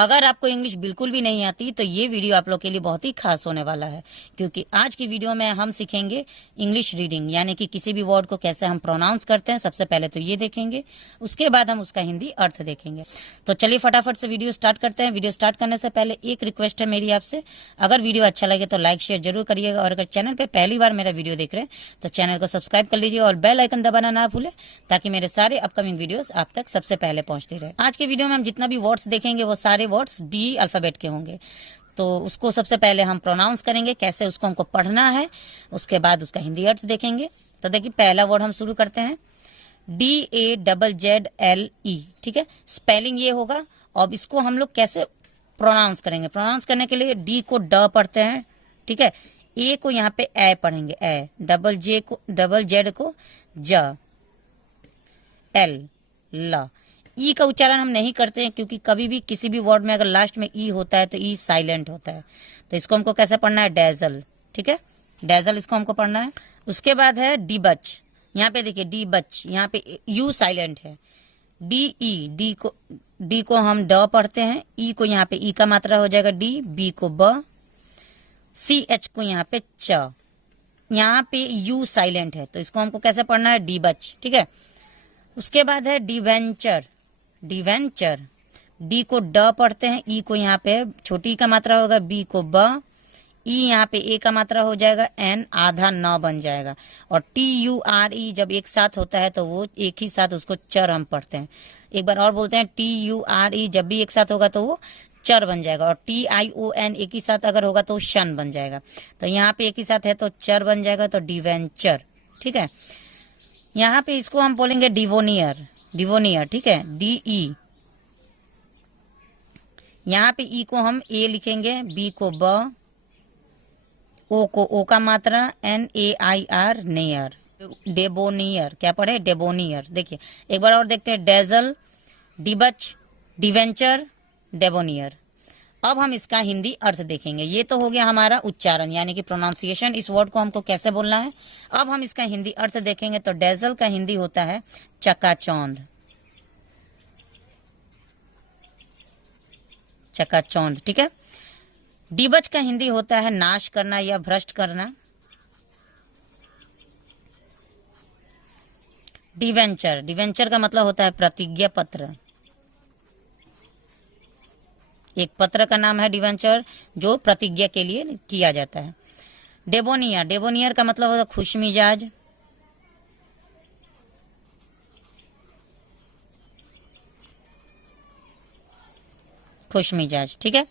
अगर आपको इंग्लिश बिल्कुल भी नहीं आती तो ये वीडियो आप लोग के लिए बहुत ही खास होने वाला है, क्योंकि आज की वीडियो में हम सीखेंगे इंग्लिश रीडिंग, यानी कि किसी भी वर्ड को कैसे हम प्रोनाउंस करते हैं। सबसे पहले तो ये देखेंगे, उसके बाद हम उसका हिंदी अर्थ देखेंगे। तो चलिए फटाफट से वीडियो स्टार्ट करते हैं। वीडियो स्टार्ट करने से पहले एक रिक्वेस्ट है मेरी आपसे, अगर वीडियो अच्छा लगे तो लाइक शेयर जरूर करिएगा, और अगर चैनल पर पहली बार मेरा वीडियो देख रहे हैं तो चैनल को सब्सक्राइब कर लीजिए और बेल आइकन दबाना ना भूले, ताकि मेरे सारे अपकमिंग वीडियोस आप तक सबसे पहले पहुंचते रहे। आज के वीडियो में हम जितना भी वर्ड्स देखेंगे वो सारे वर्ड्स डी अल्फाबेट के होंगे। तो उसको सबसे पहले हम प्रोनाउंस करेंगे, कैसे उसको हमको पढ़ना है, उसके बाद उसका हिंदी अर्थ देखेंगे। तो देखिए पहला वर्ड हम शुरू करते हैं, DAZZLE। ठीक है, स्पेलिंग ये होगा। अब इसको हम लोग कैसे प्रोनाउंस करेंगे, प्रोनाउंस करने के लिए डी को ड पढ़ते हैं, ठीक है, ए को यहाँ पे ए पढ़ेंगे, ए, डबल जेड को ज, एल, ला। ई का उच्चारण हम नहीं करते हैं, क्योंकि कभी भी किसी भी वर्ड में अगर लास्ट में ई होता है तो ई साइलेंट होता है। तो इसको हमको कैसे पढ़ना है, डेजल। ठीक है, डेजल इसको हमको पढ़ना है। उसके बाद है डी बच, यहाँ पे देखिए डी बच, यहाँ पे यू साइलेंट है। डी ई, डी को हम ड पढ़ते हैं, ई को यहाँ पे ई का मात्रा हो जाएगा डी, बी को ब, सी एच को यहाँ पे च, यहाँ पे यू साइलेंट है, तो इसको हमको कैसे पढ़ना है, डी बच। ठीक है, उसके बाद है डिवेंचर, डिवेंचर, डी को ड पढ़ते हैं, ई को यहाँ पे छोटी का मात्रा होगा, बी को ब, ई यहाँ पे ए का मात्रा हो जाएगा, एन आधा न बन जाएगा, और TURE जब एक साथ होता है तो वो एक ही साथ उसको चर हम पढ़ते हैं। एक बार और बोलते हैं, TURE जब भी एक साथ होगा तो वो चर बन जाएगा, और TION एक ही साथ अगर होगा तो शन बन जाएगा। तो यहाँ पे एक ही साथ है तो चर बन जाएगा, तो डिवेंचर। ठीक है, यहाँ पे इसको हम बोलेंगे डिवोनियर, डिवोनियर। ठीक है, DE, यहाँ पे ई को हम ए लिखेंगे, बी को ब, ओ को ओ का मात्रा, NAIR, नेयर, डेबोनियर। क्या पढ़े, डेबोनियर। देखिए एक बार और देखते हैं, डेजल, डिबच, डिवेंचर, डेबोनियर। अब हम इसका हिंदी अर्थ देखेंगे। ये तो हो गया हमारा उच्चारण, यानी कि प्रोनाउंसिएशन, इस वर्ड को हमको कैसे बोलना है। अब हम इसका हिंदी अर्थ देखेंगे। तो डेजल का हिंदी होता है चकाचौंध, चकाचौंध। ठीक है, डिबच का हिंदी होता है नाश करना या भ्रष्ट करना। डिवेंचर, डिवेंचर का मतलब होता है प्रतिज्ञा पत्र, एक पत्र का नाम है डिवेंचर, जो प्रतिज्ञा के लिए किया जाता है। डेबोनियर, डेबोनियर का मतलब होता है खुशमिजाज, खुशमिजाज। ठीक है,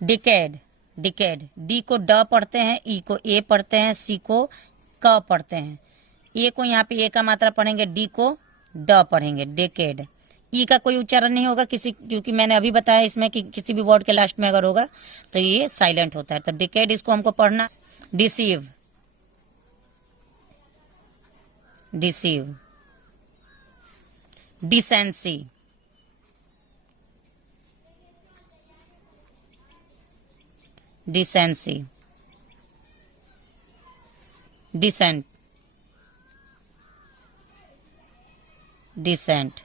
डिकेड, डिकेड, डी को ड पढ़ते हैं, ई को ए पढ़ते हैं, सी को क पढ़ते हैं, ए को यहाँ पे ए का मात्रा पढ़ेंगे, डी को ड पढ़ेंगे, डेकेड। ई का कोई उच्चारण नहीं होगा किसी, क्योंकि मैंने अभी बताया इसमें कि किसी भी वर्ड के लास्ट में अगर होगा तो ये साइलेंट होता है। तो डिकेड इसको हमको पढ़ना। Deceive, deceive, decency, decency, decent, decent.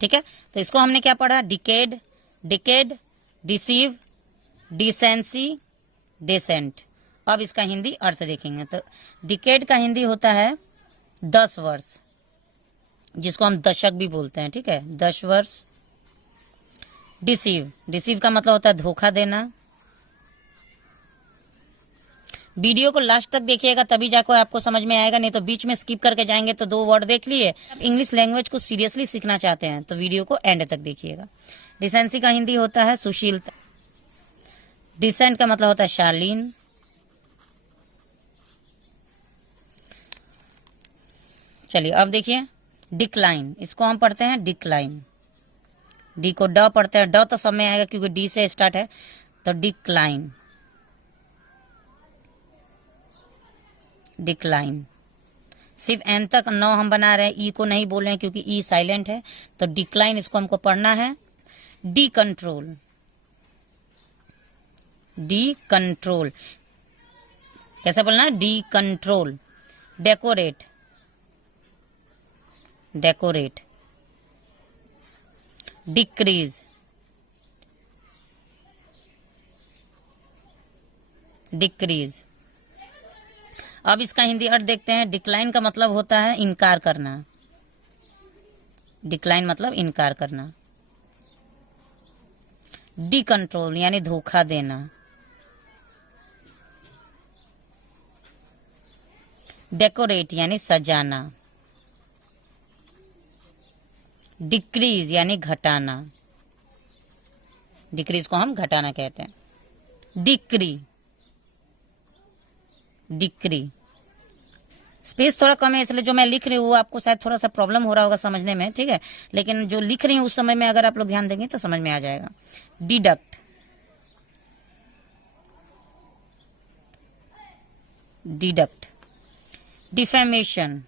ठीक है, तो इसको हमने क्या पढ़ा, decade, decade, deceive, decency, decent. अब इसका हिंदी अर्थ देखेंगे। तो डिकेड का हिंदी होता है 10 वर्ष, जिसको हम दशक भी बोलते हैं। ठीक है, 10 वर्ष। डिसीव, डिसीव का मतलब होता है धोखा देना। वीडियो को लास्ट तक देखिएगा, तभी जाकर आपको समझ में आएगा, नहीं तो बीच में स्किप करके जाएंगे तो 2 वर्ड देख लिए। आप इंग्लिश लैंग्वेज को सीरियसली सीखना चाहते हैं तो वीडियो को एंड तक देखिएगा। डिसेंसी का हिंदी होता है सुशीलता। डिसेंट का मतलब होता है शालीन। चलिए अब देखिए डिक्लाइन, इसको हम पढ़ते हैं डिक्लाइन, डी को ड पढ़ते हैं, ड तो सब में आएगा क्योंकि डी से स्टार्ट है, तो डिक्लाइन, डिक्लाइन। सिर्फ एन तक नौ हम बना रहे हैं, ई को नहीं बोल रहे हैं क्योंकि ई साइलेंट है। तो डिक्लाइन इसको हमको पढ़ना है। डी कंट्रोल, डी कंट्रोल कैसे बोलना है, D control. Decorate, decorate. Decrease, decrease. अब इसका हिंदी अर्थ देखते हैं। डिक्लाइन का मतलब होता है इनकार करना, डिक्लाइन मतलब इनकार करना। डी कंट्रोल यानी धोखा देना। डेकोरेट यानी सजाना। डिक्रीज यानी घटाना, डिक्रीज को हम घटाना कहते हैं। Decree, decree. स्पेस थोड़ा कम है इसलिए जो मैं लिख रही हूँ वो आपको शायद थोड़ा सा प्रॉब्लम हो रहा होगा समझने में, ठीक है, लेकिन जो लिख रही हूँ उस समय में अगर आप लोग ध्यान देंगे तो समझ में आ जाएगा। Deduct, deduct. Defamation,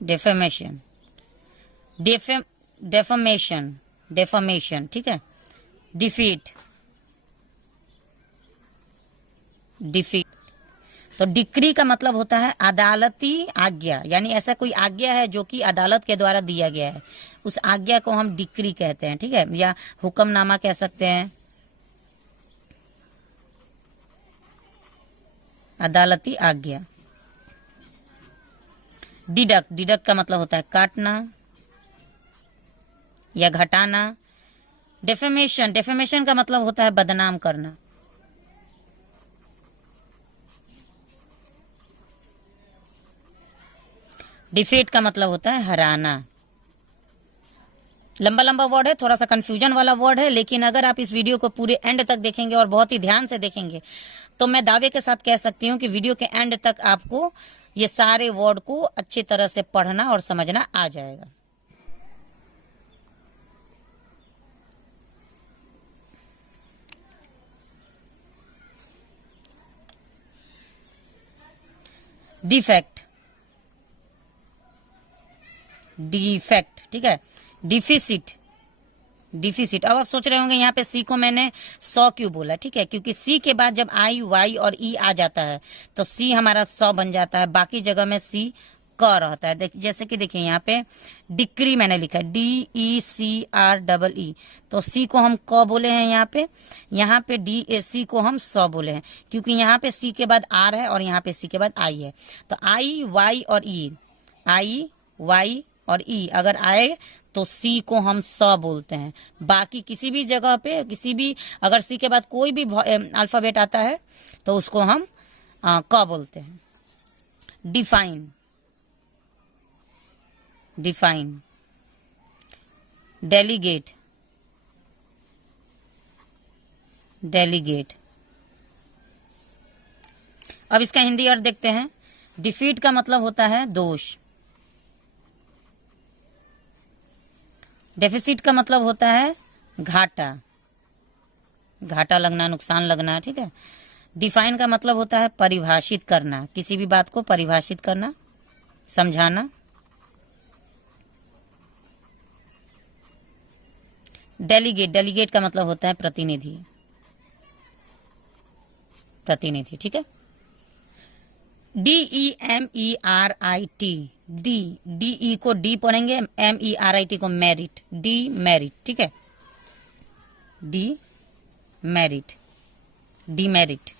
defamation, defamation, defamation, ठीक है। Defeat, defeat. तो डिक्री का मतलब होता है अदालती आज्ञा, यानी ऐसा कोई आज्ञा है जो कि अदालत के द्वारा दिया गया है, उस आज्ञा को हम डिक्री कहते हैं, ठीक है, या हुक्मनामा कह सकते हैं, अदालती आज्ञा। डिडक्ट, डिडक्ट का मतलब होता है काटना या घटाना। डेफेमेशन, डेफेमेशन का मतलब होता है बदनाम करना। डिफीट का मतलब होता है हराना। लंबा लंबा वर्ड है, थोड़ा सा कंफ्यूजन वाला वर्ड है, लेकिन अगर आप इस वीडियो को पूरे एंड तक देखेंगे और बहुत ही ध्यान से देखेंगे तो मैं दावे के साथ कह सकती हूँ कि वीडियो के एंड तक आपको ये सारे वर्ड को अच्छी तरह से पढ़ना और समझना आ जाएगा। डिफेक्ट, डिफेक्ट, ठीक है। Deficit, deficit. अब आप सोच रहे होंगे यहाँ पे सी को मैंने 100 क्यों बोला, ठीक है, क्योंकि सी के बाद जब आई, वाई और ई आ जाता है तो सी हमारा 100 बन जाता है, बाकी जगह में सी क रहता है। जैसे कि देखिए यहाँ पे डिक्री मैंने लिखा है DECREE, तो सी को हम क बोले हैं यहाँ पे DAC को हम 100 बोले हैं, क्योंकि यहाँ पे सी के बाद आर है और यहाँ पे सी के बाद आई है। तो आई, वाई और ई, आई, वाई और ई अगर आए तो सी को हम 100 बोलते हैं। बाकी किसी भी जगह पे, किसी भी अगर सी के बाद कोई भी अल्फाबेट आता है तो उसको हम क बोलते हैं। Define, define. Delegate, delegate. अब इसका हिंदी अर्थ देखते हैं। डिफीट का मतलब होता है दोष। डेफिसिट का मतलब होता है घाटा, घाटा लगना, नुकसान लगना, ठीक है। डिफाइन का मतलब होता है परिभाषित करना, किसी भी बात को परिभाषित करना, समझाना। डेलीगेट, डेलीगेट का मतलब होता है प्रतिनिधि, प्रतिनिधि, ठीक है। DEMERIT, डी, DE को डी पढ़ेंगे, MERIT को मेरिट, डी मेरिट, ठीक है, D merit, D merit.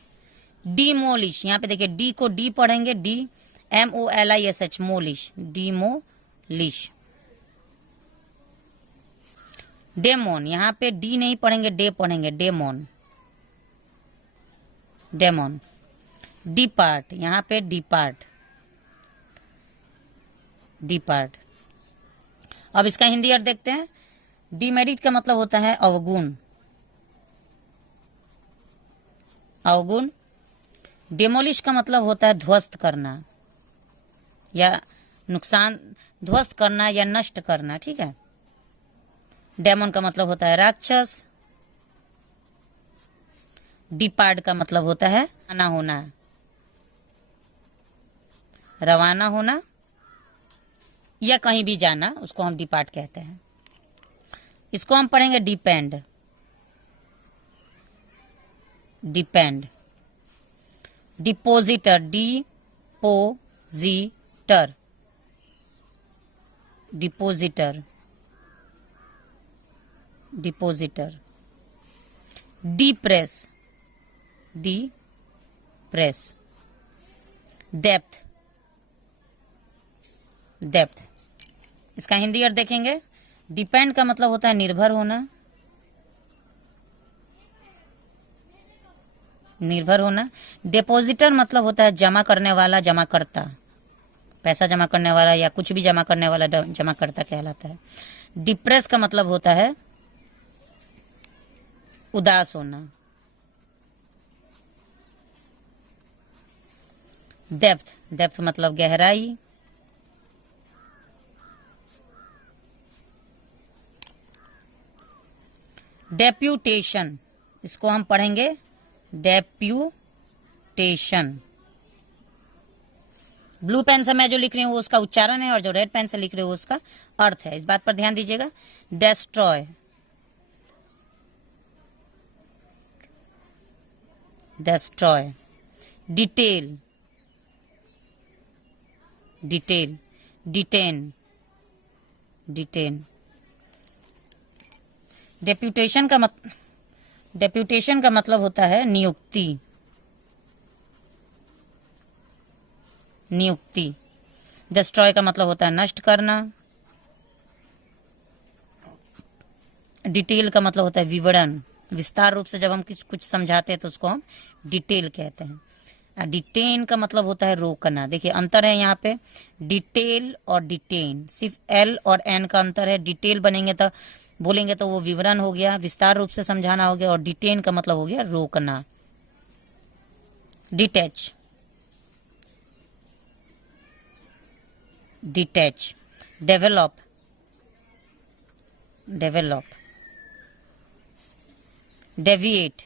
Demolish, यहाँ पे देखिए डी को डी पढ़ेंगे, DMOLISH, मोलिश, डिमोलिश। डेमोन, यहाँ पे डी नहीं पढ़ेंगे, डे पढ़ेंगे, डेमोन, डेमोन। डिपार्ट, यहाँ पे डिपार्ट, डिपार्ट। अब इसका हिंदी अर्थ देखते हैं। डिमेरिट का मतलब होता है अवगुण, अवगुण। डेमोलिश का मतलब होता है ध्वस्त करना या नुकसान, ध्वस्त करना या नष्ट करना, ठीक है। डेमन का मतलब होता है राक्षस। डिपार्ट का मतलब होता है रवाना होना, रवाना होना या कहीं भी जाना, उसको हम डिपार्ट कहते हैं। इसको हम पढ़ेंगे depend, depend. Depositor, depositor, depositor, depositor. Depress, depress. Depth, depth. इसका हिंदी अर्थ देखेंगे। डिपेंड का मतलब होता है निर्भर होना, निर्भर होना। डिपोजिटर मतलब होता है जमा करने वाला, जमा करता, पैसा जमा करने वाला या कुछ भी जमा करने वाला जमा करता कहलाता है। डिप्रेस का मतलब होता है उदास होना। डेप्थ, डेप्थ मतलब गहराई। डेप्यूटेशन, इसको हम पढ़ेंगे डेप्यूटेशन। ब्लू पेन से मैं जो लिख रही हूँ वो उसका उच्चारण है, और जो रेड पेन से लिख रही हूँ उसका अर्थ है। इस बात पर ध्यान दीजिएगा। Destroy, destroy. Detail, detail. Detain, detain. Deputation का मतलब होता है नियुक्ति, नियुक्ति। डिस्ट्रॉय का मतलब होता है नष्ट करना। डिटेल का मतलब होता है विवरण, विस्तार रूप से जब हम कुछ समझाते हैं तो उसको हम डिटेल कहते हैं। डिटेन का मतलब होता है रोकना। देखिए अंतर है यहाँ पे, डिटेल और डिटेन, सिर्फ एल और एन का अंतर है। डिटेल बनेंगे तो बोलेंगे तो वो विवरण हो गया, विस्तार रूप से समझाना हो गया, और डिटेन का मतलब हो गया रोकना। Detach, detach. Develop, develop. Deviate,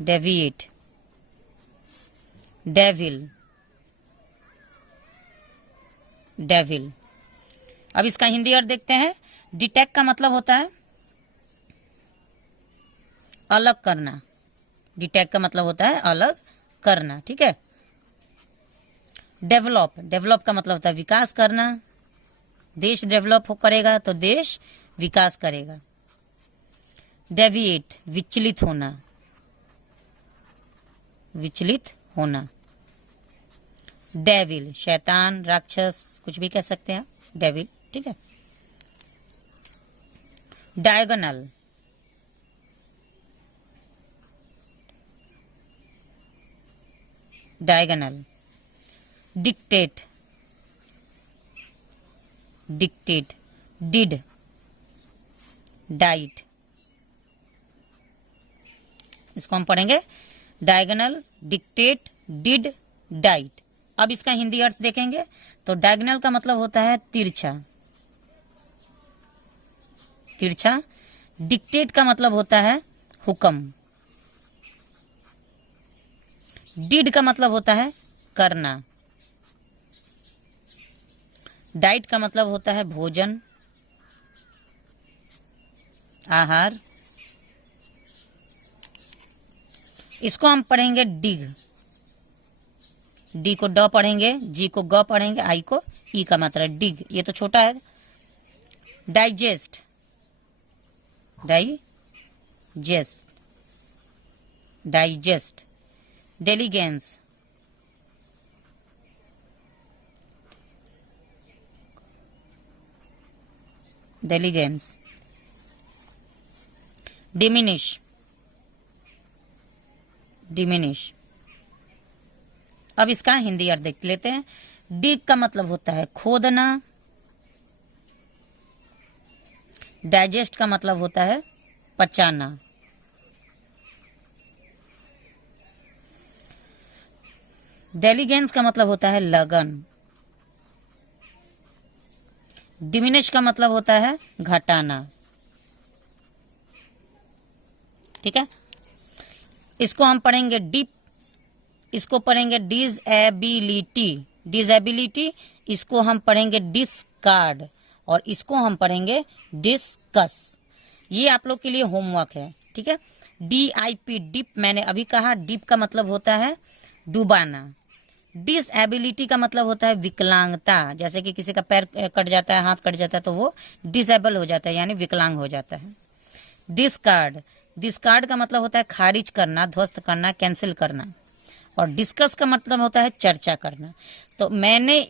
deviate. Devil, devil. अब इसका हिंदी अर्थ देखते हैं। डिटेक्ट का मतलब होता है अलग करना। डिटेक्ट का मतलब होता है अलग करना, ठीक है। डेवलप, डेवलप का मतलब होता है विकास करना। देश डेवलप करेगा तो देश विकास करेगा। डेविएट, विचलित होना, विचलित होना। डेविल, शैतान, राक्षस, कुछ भी कह सकते हैं डेविल, ठीक है। Diagonal, diagonal. Dictate, dictate. Did, diet. इसको हम पढ़ेंगे डायगोनल, डिक्टेट, डिड, डाइट। अब इसका हिंदी अर्थ देखेंगे तो डायगोनल का मतलब होता है तिरछा, तिरछा। डिक्टेट का मतलब होता है हुक्म। डिड का मतलब होता है करना। डाइट का मतलब होता है भोजन, आहार। इसको हम पढ़ेंगे डिग। डी को ड पढ़ेंगे, जी को ग पढ़ेंगे, आई को ई का मात्रा डिग, ये तो छोटा है। Digest, digest, digest. Diligence, diligence. Diminish, diminish. अब इसका हिंदी अर्थ देख लेते हैं। डिग का मतलब होता है खोदना। डाइजेस्ट का मतलब होता है पचाना। डेलीगेंस का मतलब होता है लगन। डिमिनिश का मतलब होता है घटाना, ठीक है। इसको हम पढ़ेंगे डिप, इसको पढ़ेंगे डिसएबिलिटी, डिसएबिलिटी। इसको हम पढ़ेंगे डिस्कार्ड, और इसको हम पढ़ेंगे डिस्कस। ये आप लोग के लिए होमवर्क है, ठीक है। DIP, डिप, मैंने अभी कहा डिप का मतलब होता है डुबाना। डिसएबिलिटी का मतलब होता है विकलांगता, जैसे कि किसी का पैर कट जाता है, हाथ कट जाता है, तो वो डिसेबल हो जाता है यानी विकलांग हो जाता है। डिस्कार्ड, डिस्कार्ड का मतलब होता है खारिज करना, ध्वस्त करना, कैंसिल करना। और डिस्कस का मतलब होता है चर्चा करना। तो मैंने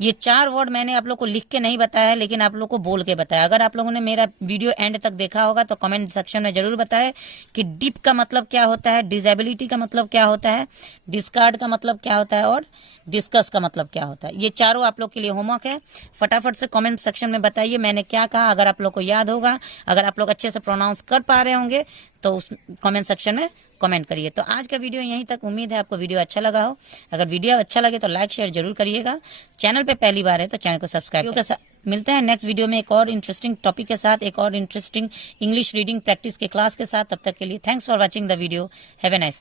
ये 4 वर्ड मैंने आप लोग को लिख के नहीं बताया है, लेकिन आप लोग को बोल के बताया। अगर आप लोगों ने मेरा वीडियो एंड तक देखा होगा तो कमेंट सेक्शन में जरूर बताएं कि डिप का मतलब क्या होता है, डिसेबिलिटी का मतलब क्या होता है, डिस्कार्ड का मतलब क्या होता है और डिस्कस का मतलब क्या होता है। ये चारों आप लोग के लिए होमवर्क है। फटाफट से कमेंट सेक्शन में बताइए मैंने क्या कहा। अगर आप लोग को याद होगा, अगर आप लोग अच्छे से प्रोनाउंस कर पा रहे होंगे तो उस कमेंट सेक्शन में कमेंट करिए। तो आज का वीडियो यहीं तक। उम्मीद है आपको वीडियो अच्छा लगा हो। अगर वीडियो अच्छा लगे तो लाइक शेयर जरूर करिएगा। चैनल पे पहली बार है तो चैनल को सब्सक्राइब करिए। मिलते हैं नेक्स्ट वीडियो में एक और इंटरेस्टिंग टॉपिक के साथ, एक और इंटरेस्टिंग इंग्लिश रीडिंग प्रैक्टिस के क्लास के साथ। तब तक के लिए thanks for watching the video. Have a nice